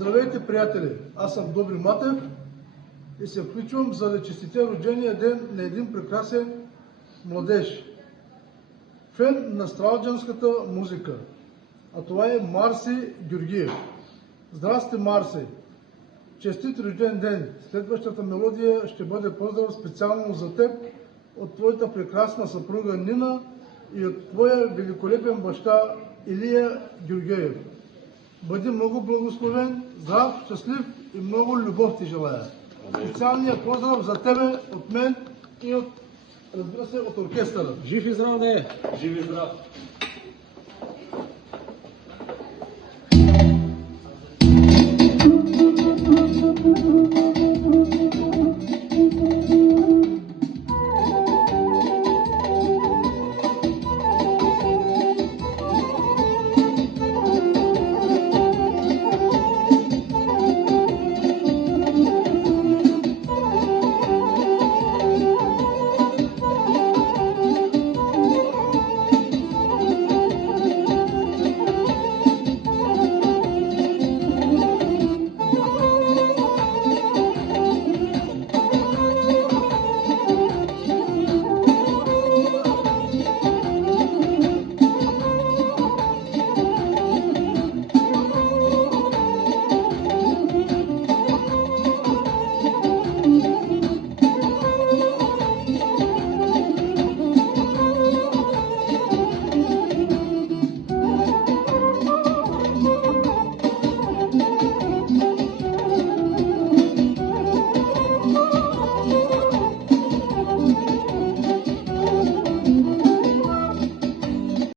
Здравейте, приятели! Аз съм Добри Матев и се включвам за да честитя рождения ден на един прекрасен младеж, фен на стралджанската музика, а това е Марси Георгиев. Здрасти, Марси! Честит рожден ден! Следващата мелодия ще бъде поздрав специално за теб от твоята прекрасна съпруга Нина и от твоя великолепен баща Илия Георгиев. Бъди много благословен, здрав, щастлив и много любов ти желая. Специалният поздрав за тебе от мен и от, разбира се, от оркестъра. Жив и здрав да е! Жив и здрав!